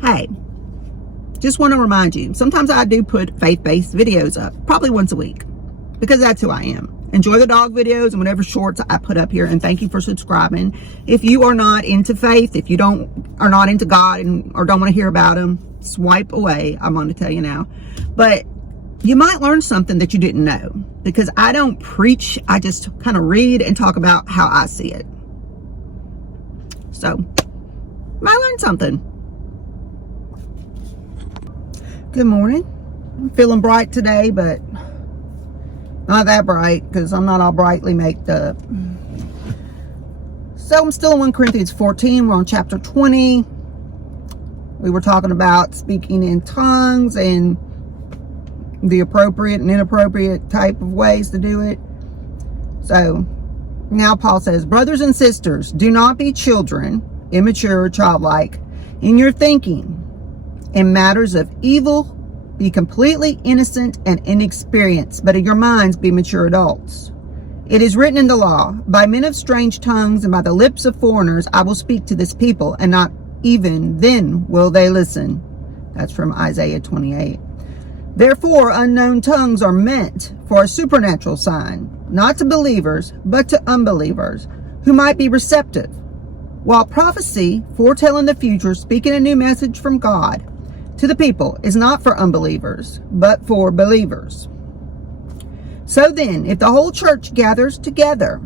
Hey, just want to remind you, sometimes I do put faith-based videos up, probably once a week, because that's who I am. Enjoy the dog videos and whatever shorts I put up here, and thank you for subscribing. If you are not into faith, if you are not into God or don't want to hear about him, swipe away. I'm going to tell you now. But you might learn something that you didn't know, because I don't preach. I just kind of read and talk about how I see it. So, might learn something. Good morning. I'm feeling bright today, but not that bright, because I'm not all brightly made up. So I'm still in 1 Corinthians 14. We're on chapter 20. We were talking about speaking in tongues and the appropriate and inappropriate type of ways to do it. So now Paul says, brothers and sisters, do not be children, immature or childlike, in your thinking. In matters of evil, be completely innocent and inexperienced, but in your minds be mature adults. It is written in the law, by men of strange tongues and by the lips of foreigners I will speak to this people, and not even then will they listen. That's from Isaiah 28. Therefore, unknown tongues are meant for a supernatural sign, not to believers, but to unbelievers, who might be receptive. While prophecy, foretelling the future, speaking a new message from God to the people, is not for unbelievers, but for believers. So then, if the whole church gathers together,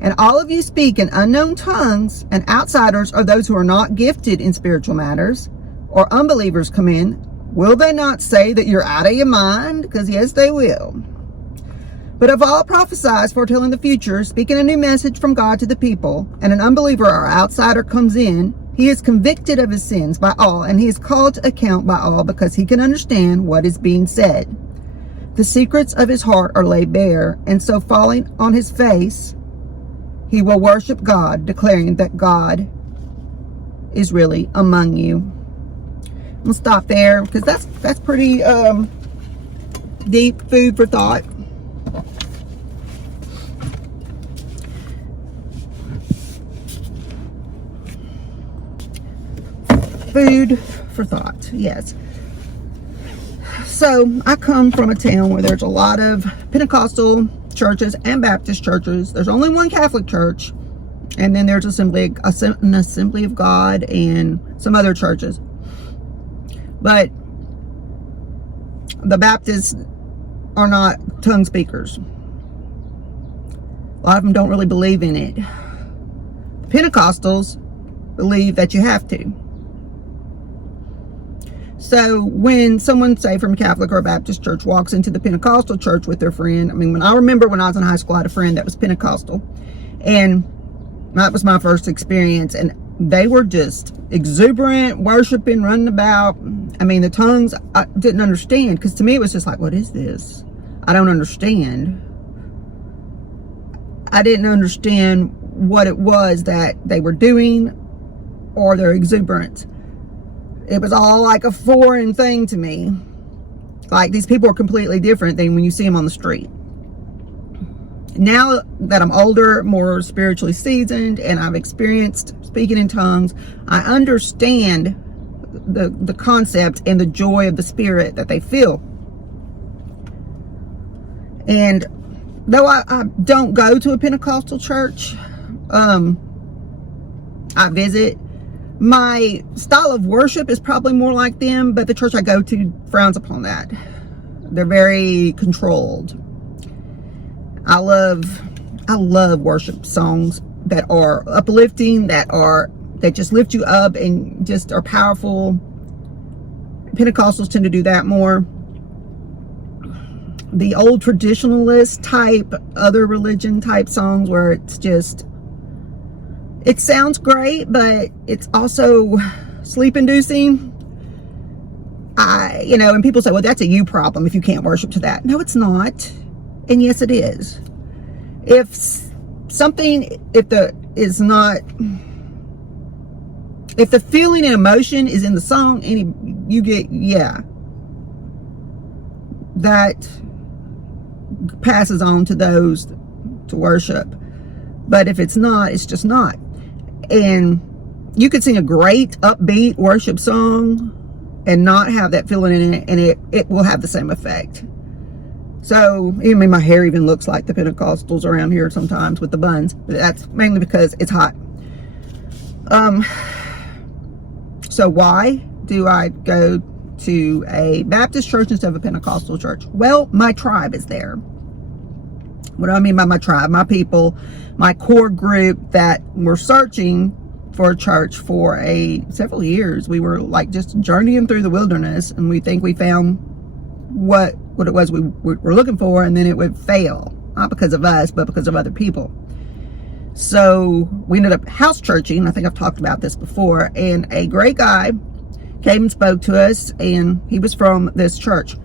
and all of you speak in unknown tongues, and outsiders or those who are not gifted in spiritual matters, or unbelievers come in, will they not say that you're out of your mind? Because yes, they will. But if all prophesies foretelling the future, speaking a new message from God to the people, and an unbeliever or outsider comes in, he is convicted of his sins by all, and he is called to account by all, because he can understand what is being said. The secrets of his heart are laid bare, and so falling on his face, he will worship God, declaring that God is really among you. We'll stop there, because that's pretty deep food for thought. Food for thought, yes. So I come from a town where there's a lot of Pentecostal churches and Baptist churches. There's only one Catholic church, and then there's an Assembly of God and some other churches. But the Baptists are not tongue speakers. A lot of them don't really believe in it. Pentecostals believe that you have to. So when someone, say from a Catholic or a Baptist church, walks into the Pentecostal church with their friend, when I remember when I was in high school, I had a friend that was Pentecostal, and that was my first experience, and they were just exuberant, worshiping, running about. The tongues, I didn't understand, because to me it was just like, what is this? I don't understand. I didn't understand what it was that they were doing or their exuberance. It was all like a foreign thing to me. Like, these people are completely different than when you see them on the street. Now that I'm older, more spiritually seasoned, and I've experienced speaking in tongues, I understand the concept and the joy of the Spirit that they feel. And though I don't go to a Pentecostal church, I visit. My style of worship is probably more like them, but the church I go to frowns upon that. They're very controlled. I love worship songs that are uplifting, that just lift you up and just are powerful. Pentecostals tend to do that more. The old traditionalist type, other religion type songs where it's just, it sounds great, but it's also sleep-inducing. And people say, well, that's a you problem if you can't worship to that. No, it's not. And yes, it is. If the feeling and emotion is in the song, and you get, that passes on to those to worship. But if it's not, it's just not. And You could sing a great upbeat worship song and not have that feeling in it, and it will have the same effect. So, I mean, my hair even looks like the Pentecostals around here sometimes with the buns. But that's mainly because it's hot. So why do I go to a Baptist church instead of a Pentecostal church? Well, my tribe is there. What do I mean by my tribe? My people, my core group that were searching for a church for several years. We were like just journeying through the wilderness, and we think we found what it was we were looking for, and then it would fail, not because of us, but because of other people. So we ended up house churching. I think I've talked about this before, and a great guy came and spoke to us, and he was from this church.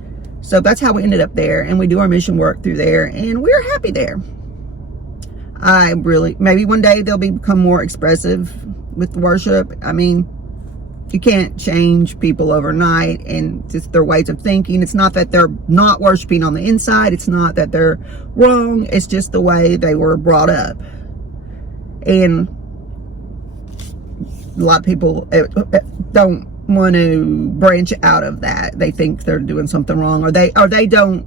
So that's how we ended up there, and we do our mission work through there, and we're happy there. Maybe one day they'll become more expressive with worship. I mean, you can't change people overnight and just their ways of thinking. It's not that they're not worshiping on the inside. It's not that they're wrong. It's just the way they were brought up. And a lot of people don't want to branch out of that. They think they're doing something wrong, or they don't,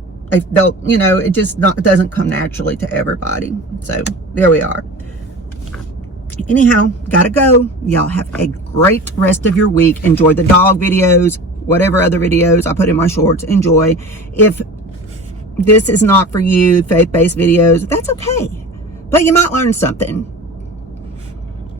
you know, it doesn't come naturally to everybody. So there we are. Anyhow, gotta go. Y'all have a great rest of your week. Enjoy the dog videos, whatever other videos I put in my shorts. Enjoy. If this is not for you, faith-based videos, that's okay. But you might learn something.